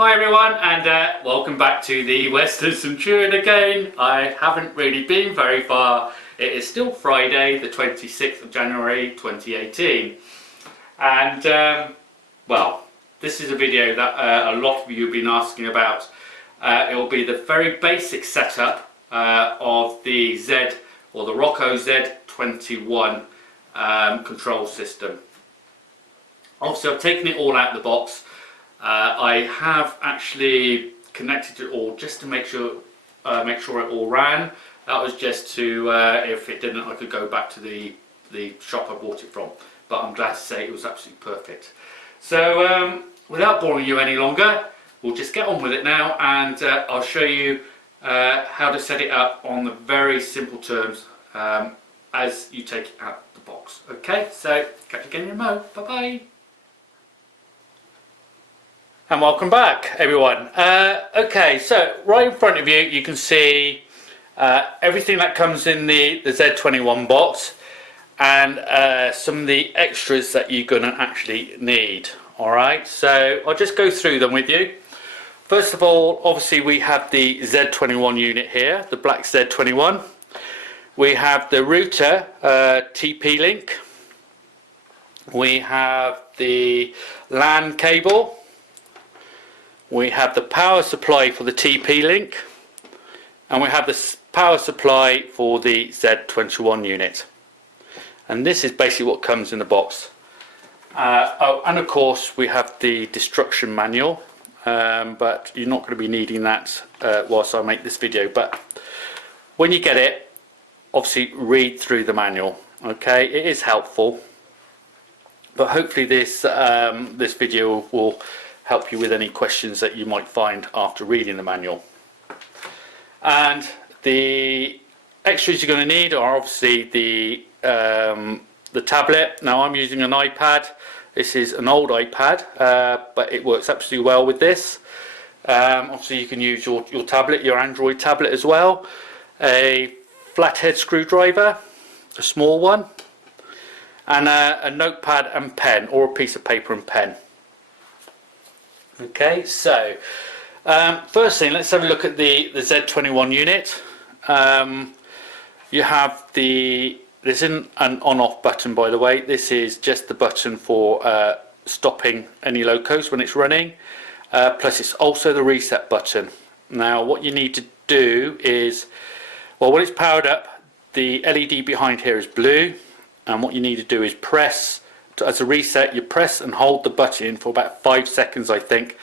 Hi everyone, and welcome back to the Western Centurion again. I haven't really been very far. It is still Friday the 26th of January 2018, and well, this is a video that a lot of you have been asking about. It will be the very basic setup of the Roco Z21 control system. Obviously I've taken it all out of the box. I have actually connected it all just to make sure it all ran. That was just to, if it didn't, I could go back to the shop I bought it from. But I'm glad to say it was absolutely perfect. So without boring you any longer, we'll just get on with it now, and I'll show you how to set it up on the very simple terms as you take it out of the box. Okay, so catch you again in a mo. Bye bye. And welcome back everyone. Okay, so right in front of you, you can see everything that comes in the Z21 box, and some of the extras that you're going to actually need. Alright, so I'll just go through them with you. First of all, obviously we have the Z21 unit here, the black Z21. We have the router TP-Link. We have the LAN cable. We have the power supply for the TP-Link, and we have the power supply for the Z21 unit. And this is basically what comes in the box. Oh, and of course we have the destruction manual, but you're not going to be needing that whilst I make this video. But when you get it, obviously read through the manual. Okay, it is helpful, but hopefully this video will help you with any questions that you might find after reading the manual. And the extras you're going to need are obviously the tablet. Now I'm using an iPad. This is an old iPad, but it works absolutely well with this. Obviously you can use your tablet, your Android tablet as well. A flathead screwdriver, a small one, and a notepad and pen, or a piece of paper and pen. Okay, so first thing, let's have a look at the Z21 unit. You have this isn't an on-off button, by the way. This is just the button for stopping any locos when it's running. Plus it's also the reset button. Now what you need to do is, well, when it's powered up, the LED behind here is blue, and what you need to do is press, as a reset, you press and hold the button for about 5 seconds, I think,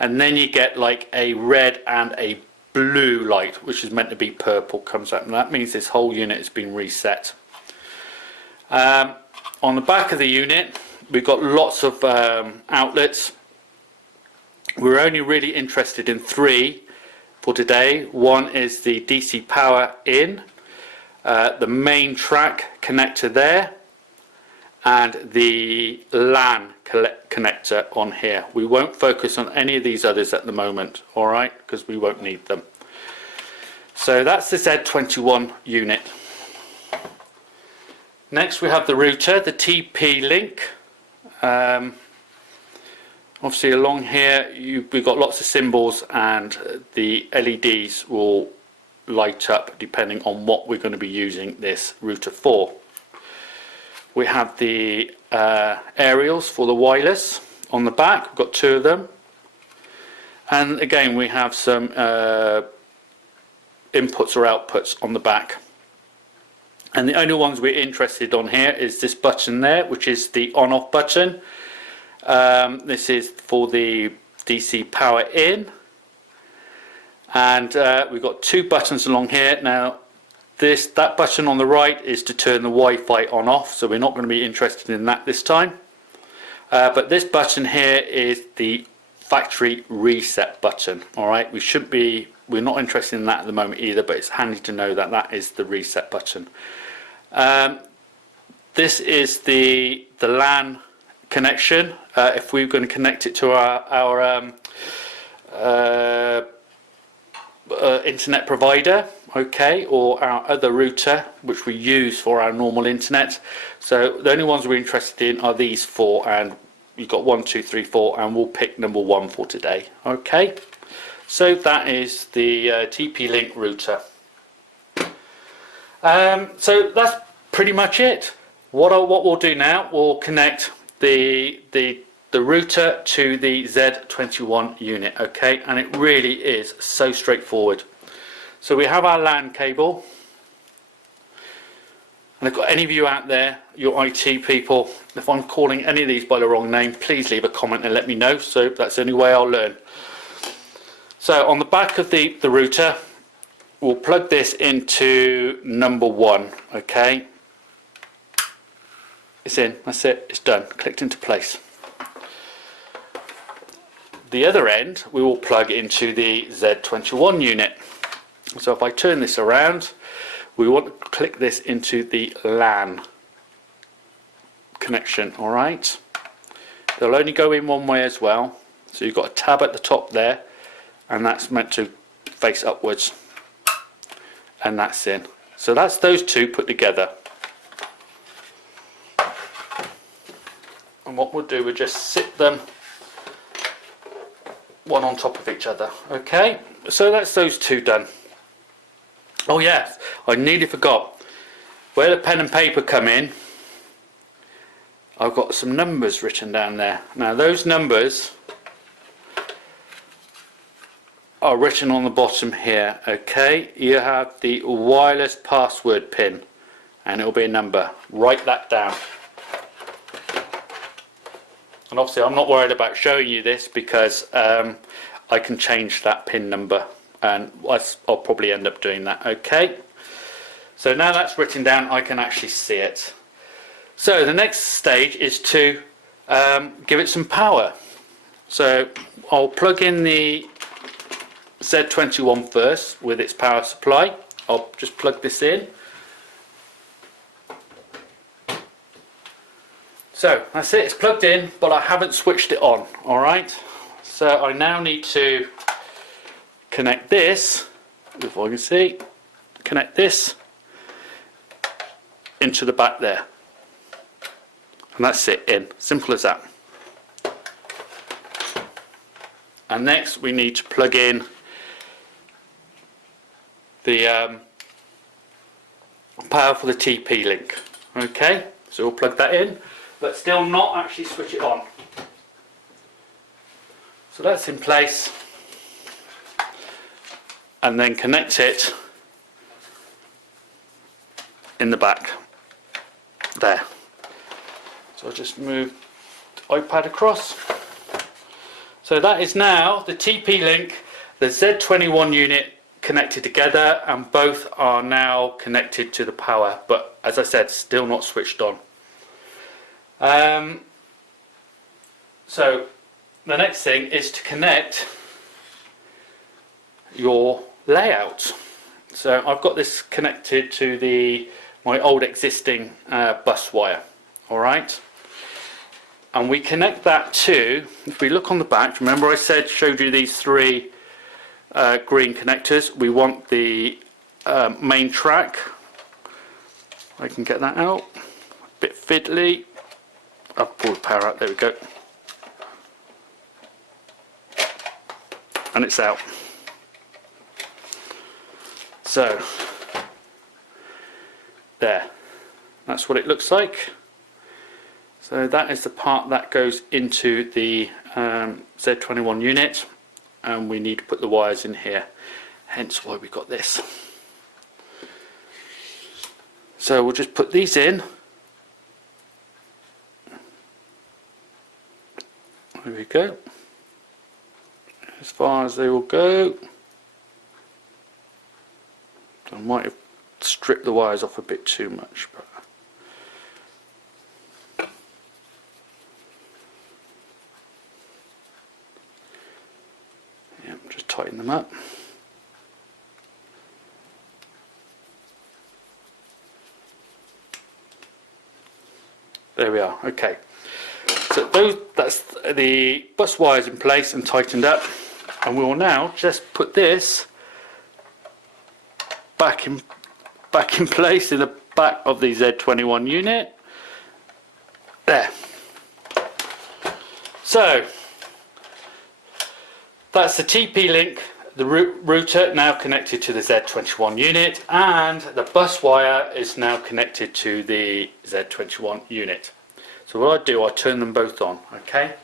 and then you get like a red and a blue light, which is meant to be purple, comes up, and that means this whole unit has been reset. On the back of the unit, we've got lots of outlets. We're only really interested in 3 for today. One is the DC power in, the main track connector there, and the LAN connector on here. We won't focus on any of these others at the moment, alright, because we won't need them. So that's the Z21 unit. Next we have the router, the TP-Link. Obviously along here we've got lots of symbols, and the LEDs will light up depending on what we're going to be using this router for. We have the aerials for the wireless on the back. We've got 2 of them, and again we have some inputs or outputs on the back. And the only ones we're interested on here is this button there, which is the on-off button. This is for the DC power in, and we've got 2 buttons along here. Now that button on the right is to turn the Wi-Fi on off, so we're not going to be interested in that this time. But this button here is the factory reset button. Alright, we're not interested in that at the moment either, but it's handy to know that that is the reset button. This is the LAN connection. If we're going to connect it to our internet provider, okay, or our other router which we use for our normal internet. So the only ones we're interested in are these 4, and you've got 1, 2, 3, 4, and we'll pick number 1 for today. Okay, so that is the TP-Link router. So that's pretty much it. What we'll do now, we'll connect the router to the Z21 unit, okay, and it really is so straightforward. So we have our LAN cable, and if I've got any of you out there, your IT people, if I'm calling any of these by the wrong name, please leave a comment and let me know, so that's the only way I'll learn. So on the back of the router, we'll plug this into number 1, okay. It's in, that's it, it's done, clicked into place. The other end we will plug into the Z21 unit. So if I turn this around, we want to click this into the LAN connection, alright. They'll only go in one way as well, so you've got a tab at the top there, and that's meant to face upwards, and that's in. So that's those two put together. And what we'll do, we'll just sit them one on top of each other. Okay, so that's those two done. Oh yes, I nearly forgot. Where the pen and paper come in, I've got some numbers written down there. Now those numbers are written on the bottom here. Okay, you have the wireless password pin, and it will be a number. Write that down. And obviously I'm not worried about showing you this because I can change that pin number, and I'll probably end up doing that. Okay, so now that's written down, I can actually see it. So the next stage is to give it some power. So I'll plug in the Z21 first with its power supply. I'll just plug this in. So that's it, it's plugged in, but I haven't switched it on, alright? So I now need to connect this, if I can see, connect this into the back there. And that's it, in, simple as that. And next we need to plug in the power for the TP-Link. Okay, so we'll plug that in, but still not actually switch it on. So that's in place, and then connect it in the back there. So I'll just move the iPad across. So that is now the TP-Link, the Z21 unit connected together, and both are now connected to the power, but as I said, still not switched on. So the next thing is to connect your layout. So I've got this connected to my old existing bus wire, alright, and we connect that to, if we look on the back, remember I showed you these three green connectors. We want the main track. I can get that out, a bit fiddly. I'll pull the power out, there we go, and it's out. So there, that's what it looks like. So that is the part that goes into the Z21 unit, and we need to put the wires in here, hence why we got this. So we'll just put these in. There we go, as far as they will go. I might have stripped the wires off a bit too much, but yeah, just tighten them up. There we are. Okay, so that's the bus wires in place and tightened up, and we will now just put this back in place in the back of the Z21 unit. There. So that's the TP-Link, the router now connected to the Z21 unit, and the bus wire is now connected to the Z21 unit. So what I do, I turn them both on, okay?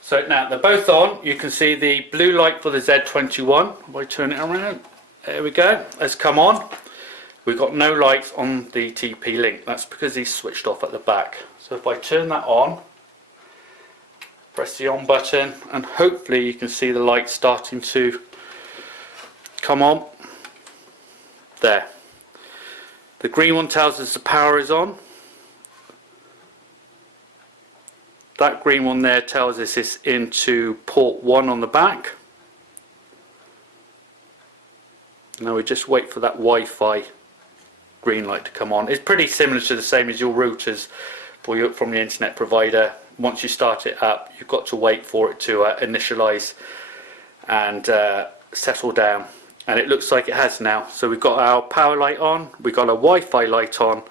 So now they're both on. You can see the blue light for the Z21. If I turn it around, there we go, has come on. We've got no lights on the TP-Link. That's because he's switched off at the back. So if I turn that on, press the on button, and hopefully you can see the light starting to come on. There. The green one tells us the power is on. That green one there tells us it's into port 1 on the back. Now we just wait for that Wi-Fi green light to come on. It's pretty similar to the same as your routers from the internet provider. Once you start it up, you've got to wait for it to initialize and settle down, and it looks like it has now. So we've got our power light on, we've got a Wi-Fi light on,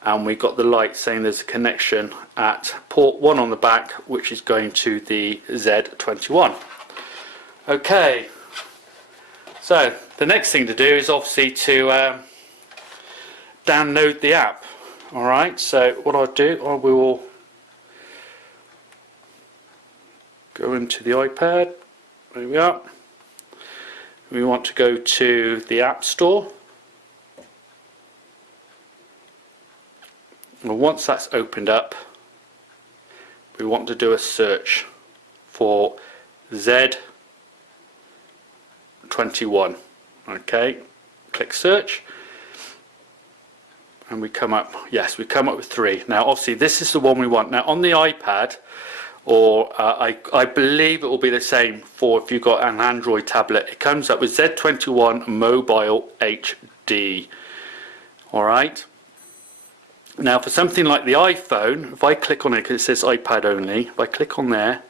and we've got the light saying there's a connection at port 1 on the back, which is going to the Z21. Okay, so the next thing to do is obviously to download the app. Alright, so what I'll do, I will go into the iPad. There we are. We want to go to the App Store. And once that's opened up, we want to do a search for Z21. Okay, click search, and we come up, yes, we come up with 3. Now obviously this is the one we want. Now on the iPad, or I believe it will be the same for if you've got an Android tablet, it comes up with Z21 Mobile HD. Alright, now for something like the iPhone, if I click on it, because it says iPad only, if I click on there,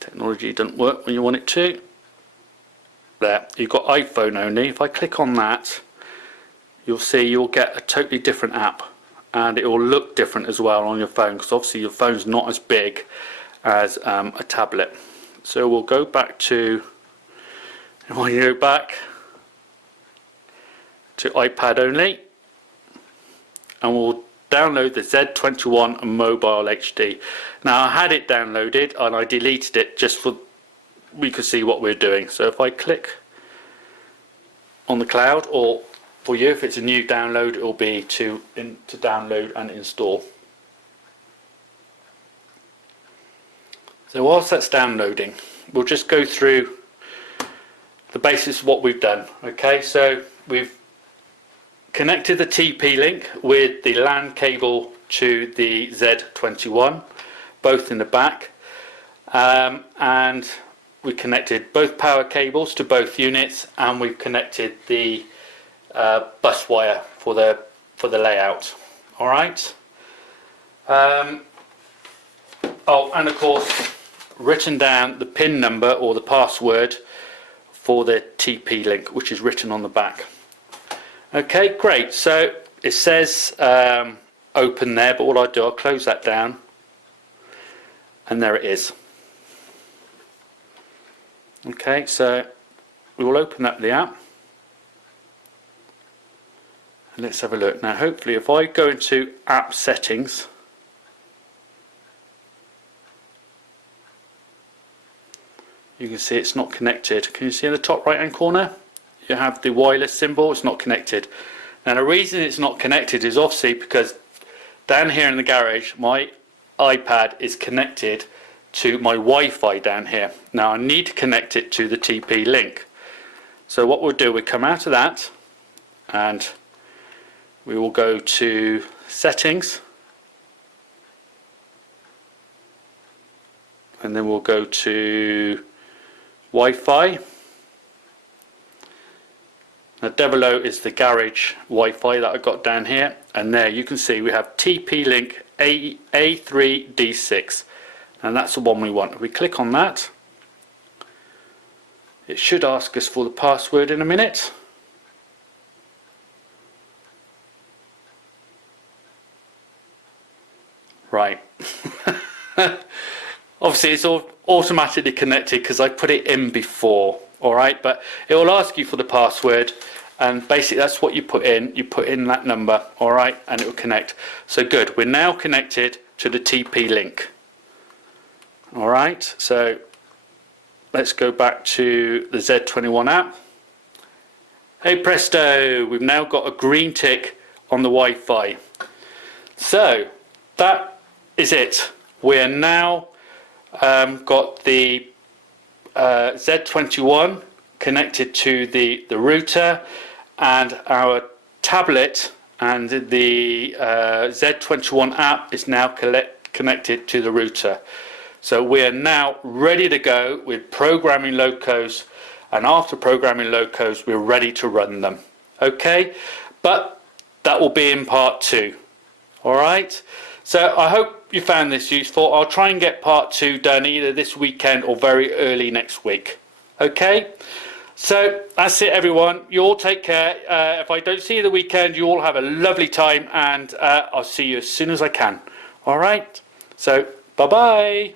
technology doesn't work when you want it to. There, you've got iPhone only. If I click on that, you'll see you'll get a totally different app, and it will look different as well on your phone, because obviously your phone's not as big as a tablet. So we'll go back to, when you go back to iPad only, and we'll download the Z21 Mobile HD. Now I had it downloaded and I deleted it just for we could see what we're doing. So if I click on the cloud, or for you if it's a new download, it will be to download and install. So whilst that's downloading, we'll just go through the basis of what we've done. Okay, so we've connected the TP-Link with the LAN cable to the Z21, both in the back, and we connected both power cables to both units, and we've connected the bus wire for the layout. All right. Oh, and of course, written down the PIN number or the password for the TP-Link, which is written on the back. Okay, great. So it says open there, but what I'll do, I'll close that down, and there it is. Okay, so we will open up the app, and let's have a look. Now hopefully if I go into app settings, you can see it's not connected. Can you see in the top right hand corner? You have the wireless symbol, it's not connected. Now the reason it's not connected is obviously because down here in the garage my iPad is connected to my Wi-Fi down here. Now I need to connect it to the TP-Link. So what we'll do, we come out of that and we will go to settings, and then we'll go to Wi-Fi. Now Devilo is the garage Wi-Fi that I got down here, and there you can see we have TP-Link A3D6, and that's the one we want. If we click on that, it should ask us for the password in a minute. Right. Obviously it's all automatically connected because I put it in before, alright, but it will ask you for the password, and basically that's what you put in that number, alright, and it will connect. So good, we're now connected to the TP link. Alright, so let's go back to the Z21 app. Hey presto, we've now got a green tick on the Wi-Fi. So that is it. We're now got the Z21 connected to the router, and our tablet and the Z21 app is now connected to the router. So we are now ready to go with programming locos, and after programming locos we're ready to run them. Okay, but that will be in part 2. Alright, so I hope you found this useful. I'll try and get part 2 done either this weekend or very early next week. Okay, so that's it everyone. You all take care. If I don't see you the weekend, you all have a lovely time, and I'll see you as soon as I can. Alright, so bye bye.